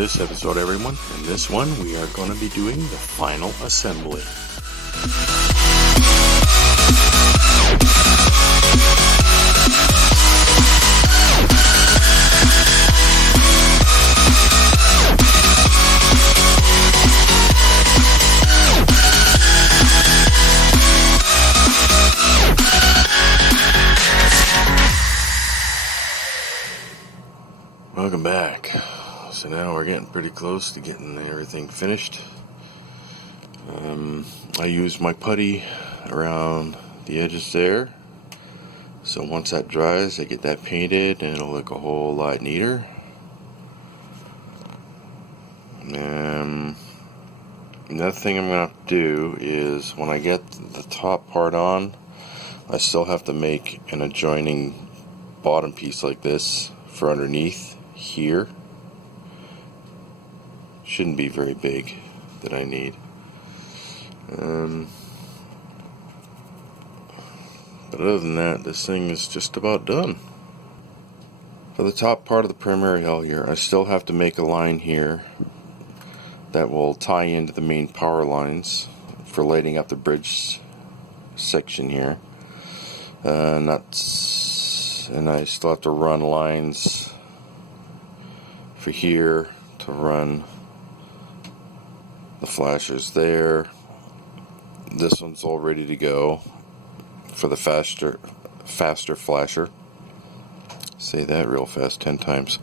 this episode, everyone. In this one, we are going to be doing the final assembly. Welcome back. So now we're getting pretty close to getting everything finished. I use my putty around the edges there. So once that dries, I get that painted and it'll look a whole lot neater. Another thing I'm going to have to do is when I get the top part on, I still have to make an adjoining bottom piece like this for underneath here. Shouldn't be very big that I need. But other than that, this thing is just about done. For the top part of the primary hull here, I still have to make a line here that will tie into the main power lines for lighting up the bridge section here. And I still have to run lines for here to run the flashers there. This one's all ready to go for the faster flasher. Say that real fast 10 times.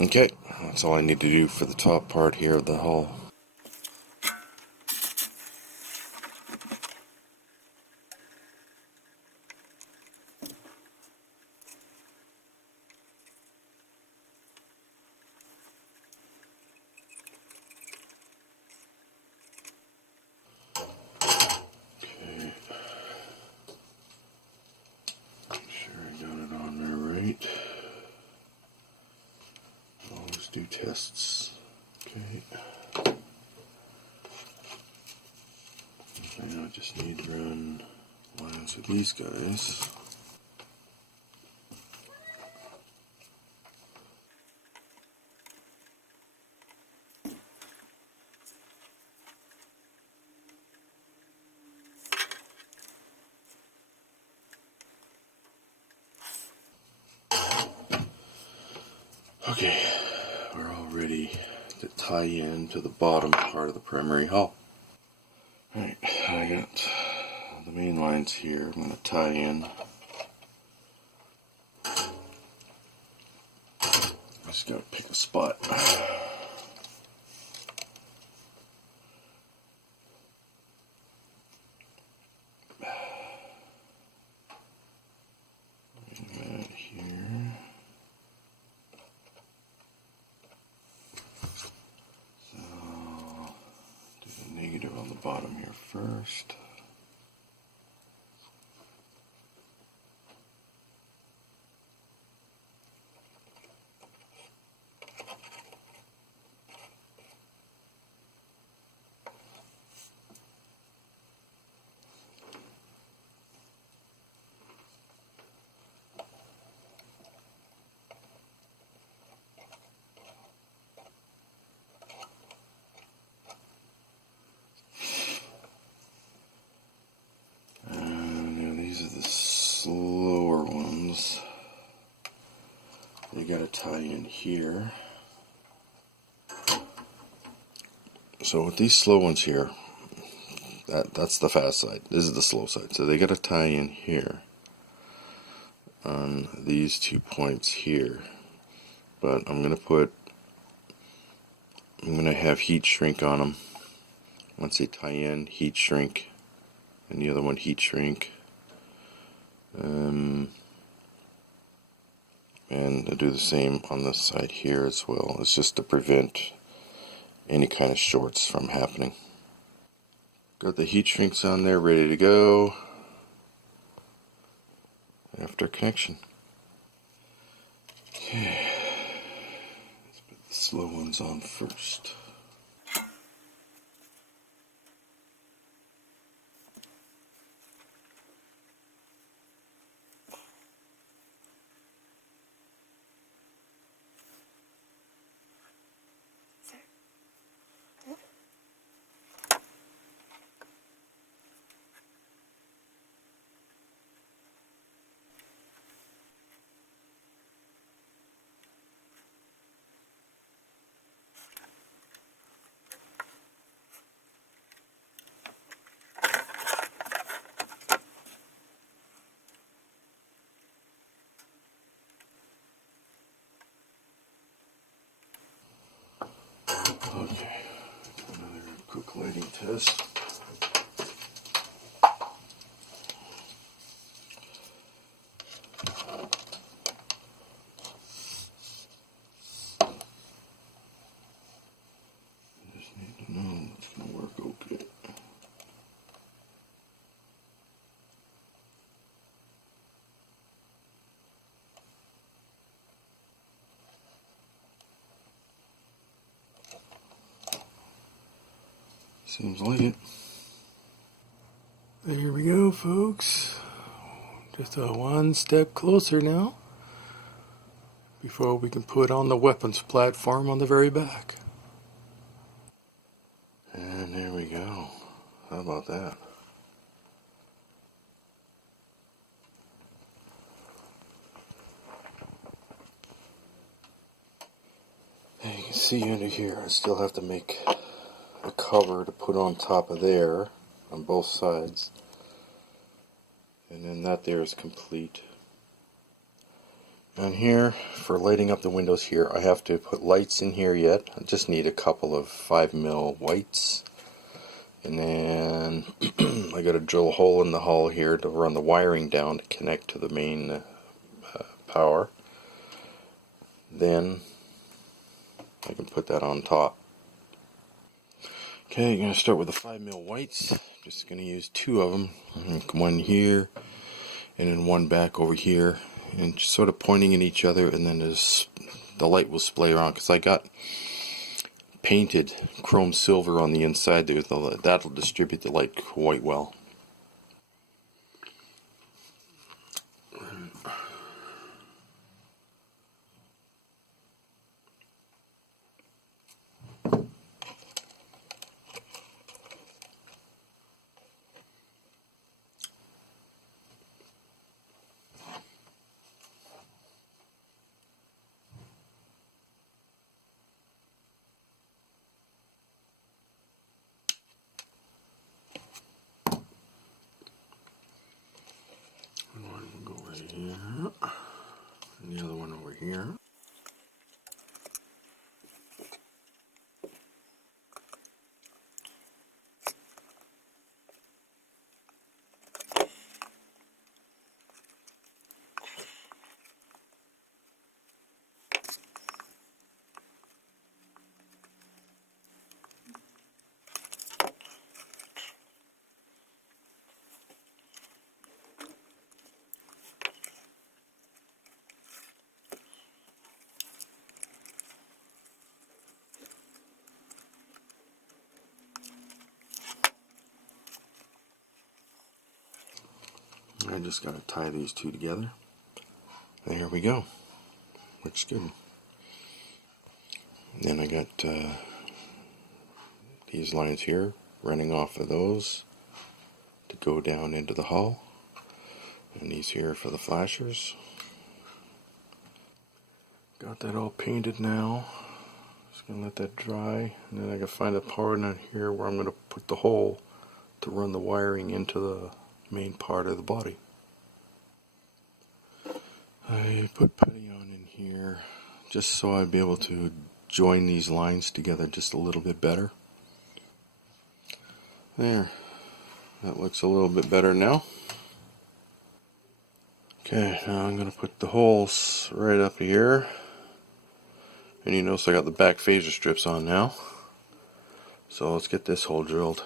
Okay, that's all I need to do for the top part here of the hull. Do tests. Okay. Now I just need to run lines with these guys. Okay. We're all ready to tie in to the bottom part of the primary hull. Alright, I got the main lines here. I'm going to tie in. Just got to pick a spot. On the bottom here first. Slower ones, you gotta tie in here. So with these slow ones here, that's the fast side. This is the slow side. So they gotta tie in here on these 2 points here. But I'm gonna have heat shrink on them. Once they tie in, heat shrink, and the other one heat shrink. And I do the same on this side here as well. It's just to prevent any kind of shorts from happening. Got the heat shrinks on there ready to go after connection. Okay, let's put the slow ones on first. quick lighting test. Just need to know it's going to work okay. Seems like it. There we go, folks. Just one step closer now before we can put on the weapons platform on the very back. And there we go. How about that? And you can see under here, I still have to make a cover to put on top of there on both sides. And then that there is complete. And here, for lighting up the windows here, I have to put lights in here yet. I just need a couple of 5mm whites. And then I got to drill a hole in the hull here to run the wiring down to connect to the main power. Then I can put that on top. Okay, I'm going to start with the 5mm whites. Just going to use 2 of them. One here and then one back over here. And just sort of pointing at each other, and then the light will splay around. Because I got painted chrome silver on the inside there. That'll distribute the light quite well. One will go right here, and the other one over here. I just got to tie these two together. There we go. Looks good. Then I got these lines here running off of those to go down into the hull. And these here for the flashers. Got that all painted now. Just going to let that dry. And then I can find a part down here where I'm going to put the hole to run the wiring into the main part of the body. I put putty on in here just so I'd be able to join these lines together just a little bit better. There. That looks a little bit better now. Okay, now I'm going to put the holes right up here. And you notice I got the back phaser strips on now. So let's get this hole drilled.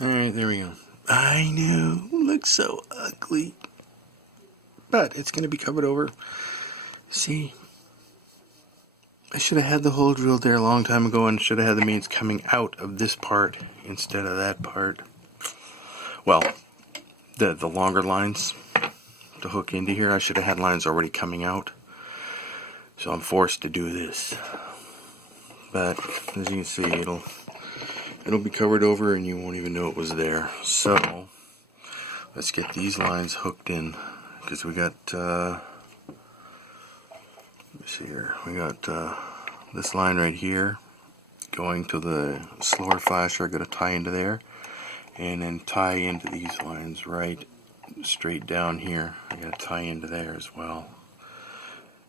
Alright, there we go. I know, looks so ugly. But it's going to be covered over. See, I should have had the hole drilled there a long time ago and should have had the mains coming out of this part instead of that part. Well, the longer lines to hook into here, I should have had lines already coming out. So I'm forced to do this. But as you can see, it'll be covered over and you won't even know it was there. So let's get these lines hooked in, because we got let me see here. We got this line right here going to the slower flasher. Got to tie into there, and then tie into these lines right straight down here. I got to tie into there as well.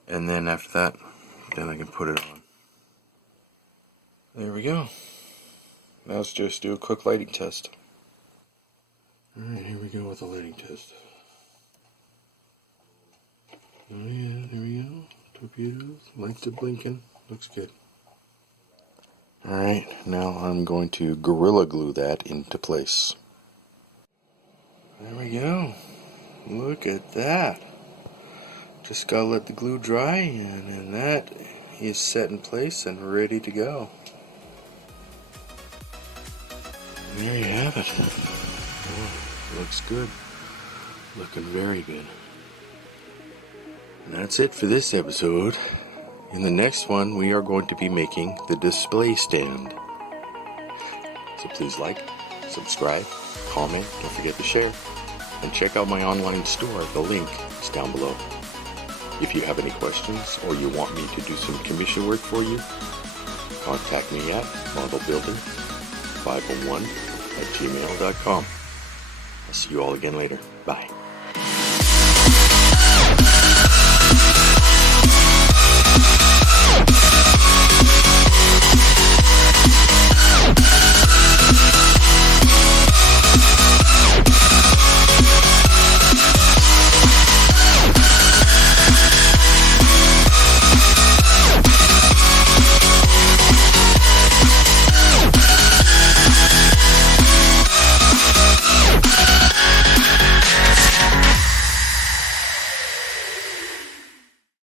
And then after that, then I can put it on. There we go. Now let's just do a quick lighting test. Alright, here we go with the lighting test. Oh yeah, there we go. Torpedoes, lights are blinking. Looks good. Alright, now I'm going to Gorilla Glue that into place. There we go. Look at that. Just gotta let the glue dry, and that is set in place and ready to go. There you have it. Oh, looks good. Looking very good. And that's it for this episode. In the next one, we are going to be making the display stand. So please like, subscribe, comment, don't forget to share, and check out my online store. The link is down below. If you have any questions or you want me to do some commission work for you, contact me at modelbuilder501@gmail.com. I'll see you all again later. Bye.